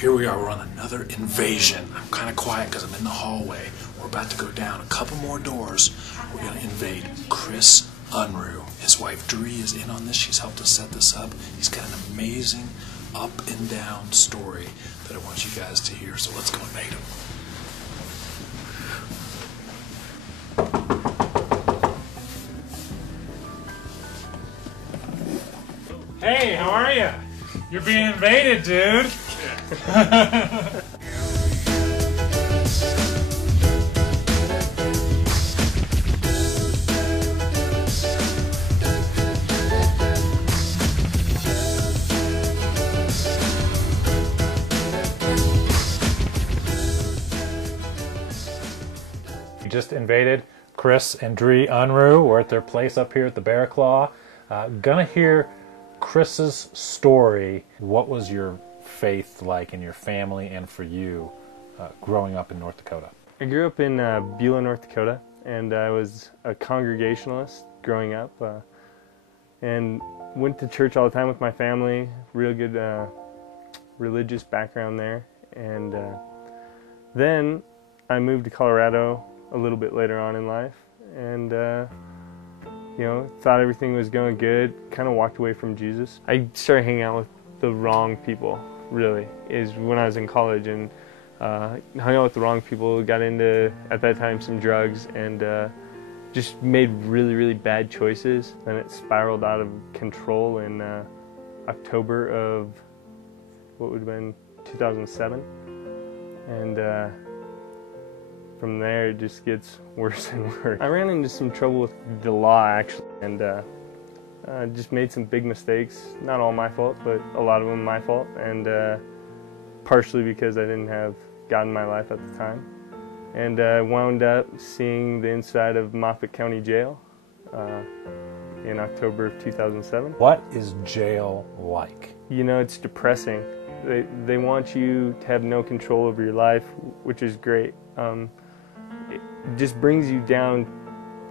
Here we are, we're on another invasion. I'm kind of quiet because I'm in the hallway. We're about to go down a couple more doors. We're going to invade Chris Unruh. His wife Dree is in on this. She's helped us set this up. He's got an amazing up and down story that I want you guys to hear. So let's go invade him. Hey, how are you? You're being invaded, dude. We just invaded Chris and Dree Unruh. We're at their place up here at the Bear Claw. Gonna hear Chris's story. What was your faith like in your family and for you growing up in North Dakota? I grew up in Beulah, North Dakota, and I was a Congregationalist growing up and went to church all the time with my family. Real good religious background there. And then I moved to Colorado a little bit later on in life, and you know, thought everything was going good, kind of walked away from Jesus. I started hanging out with the wrong people, really, is when I was in college, and hung out with the wrong people, got into, at that time, some drugs, and just made really, really bad choices. Then it spiraled out of control in October of, what would have been 2007, and from there, it just gets worse and worse. I ran into some trouble with the law, actually, and just made some big mistakes. Not all my fault, but a lot of them my fault, and partially because I didn't have God in my life at the time. And I wound up seeing the inside of Moffat County Jail in October of 2007. What is jail like? You know, it's depressing. They want you to have no control over your life, which is great. It just brings you down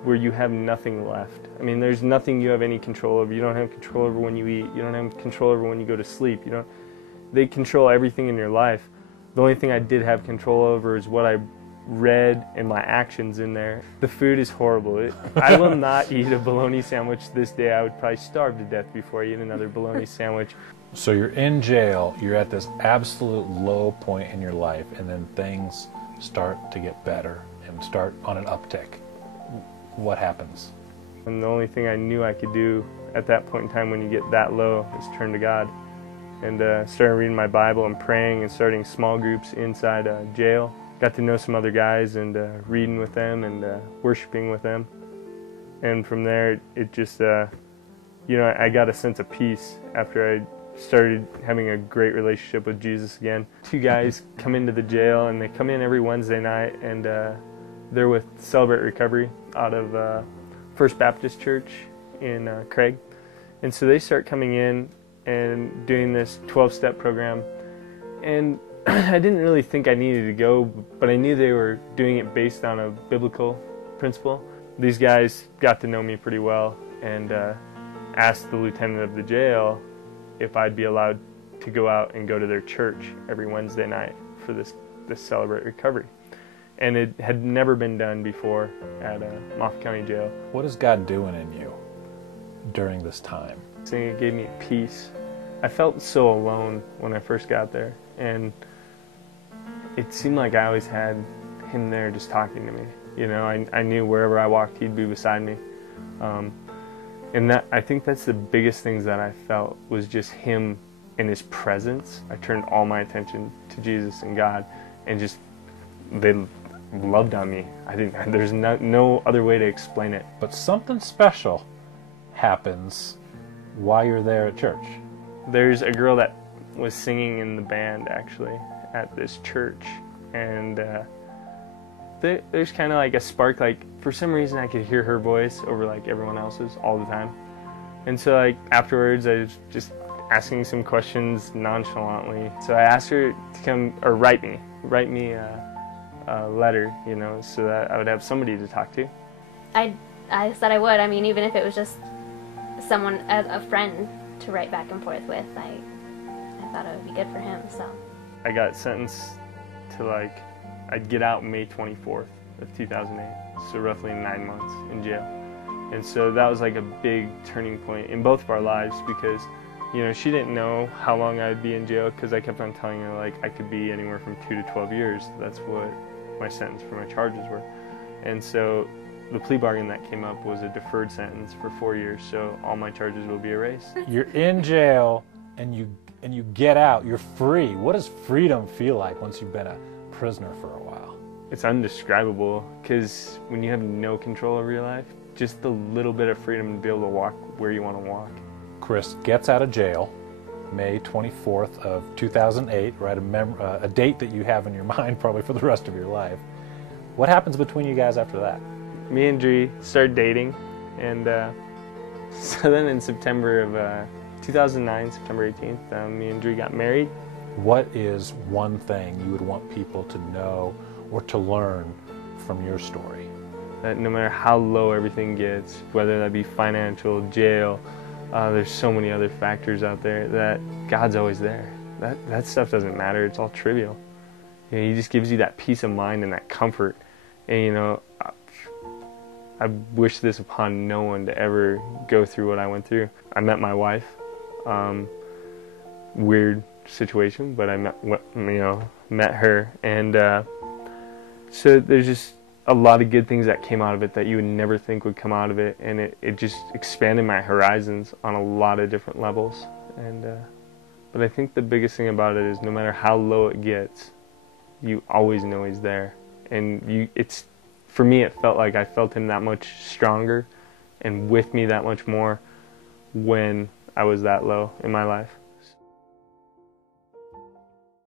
where you have nothing left. I mean, there's nothing you have any control over. You don't have control over when you eat. You don't have control over when you go to sleep. They control everything in your life. The only thing I did have control over is what I read and my actions in there. The food is horrible. I will not eat a bologna sandwich this day. I would probably starve to death before I eat another bologna sandwich. So you're in jail, you're at this absolute low point in your life, and then things start to get better and start on an uptick. What happens? And the only thing I knew I could do at that point in time when you get that low is turn to God. And started reading my Bible and praying and starting small groups inside jail. Got to know some other guys and reading with them and worshiping with them. And from there, it just, you know, I got a sense of peace after I started having a great relationship with Jesus again. Two guys come into the jail, and they come in every Wednesday night, and they're with Celebrate Recovery out of First Baptist Church in Craig. And so they start coming in and doing this 12-step program. And I didn't really think I needed to go, but I knew they were doing it based on a biblical principle. These guys got to know me pretty well and asked the lieutenant of the jail if I'd be allowed to go out and go to their church every Wednesday night for this Celebrate Recovery. And it had never been done before at Moffat County Jail. What is God doing in you during this time? It gave me peace. I felt so alone when I first got there, and it seemed like I always had him there just talking to me. You know, I knew wherever I walked, he'd be beside me. And I think that's the biggest things that I felt was just him in his presence. I turned all my attention to Jesus and God, and just they loved on me. There's no other way to explain it. But something special happens while you're there at church. There's a girl that was singing in the band actually at this church, and there's kind of like a spark. Like, for some reason I could hear her voice over like everyone else's all the time. And so like afterwards I was just asking some questions nonchalantly. So I asked her to come or write me a letter, you know, so that I would have somebody to talk to. I said I would. I mean, even if it was just someone, a friend to write back and forth with, I thought it would be good for him. So I got sentenced to I'd get out May 24th of 2008, so roughly 9 months in jail. And so that was like a big turning point in both of our lives because, you know, she didn't know how long I'd be in jail because I kept on telling her like I could be anywhere from 2 to 12 years. That's what my sentence for my charges were. And so the plea bargain that came up was a deferred sentence for 4 years, so all my charges will be erased. You're in jail and you get out, you're free. What does freedom feel like once you've been a prisoner for a while? It's undescribable because when you have no control over your life, just the little bit of freedom to be able to walk where you want to walk. Chris gets out of jail May 24th of 2008, right? A date that you have in your mind probably for the rest of your life. What happens between you guys after that? Me and Dree started dating, and so then in September of 2009, September 18th, me and Dree got married. What is one thing you would want people to know or to learn from your story? That no matter how low everything gets, whether that be financial, jail, there's so many other factors out there, that God's always there. That stuff doesn't matter. It's all trivial. You know, He just gives you that peace of mind and that comfort. And you know, I wish this upon no one to ever go through what I went through. I met my wife. Weird situation, but I met her, and so there's just a lot of good things that came out of it that you would never think would come out of it, and it just expanded my horizons on a lot of different levels. And but I think the biggest thing about it is no matter how low it gets, you always know He's there, and it's for me it felt like I felt Him that much stronger and with me that much more when I was that low in my life.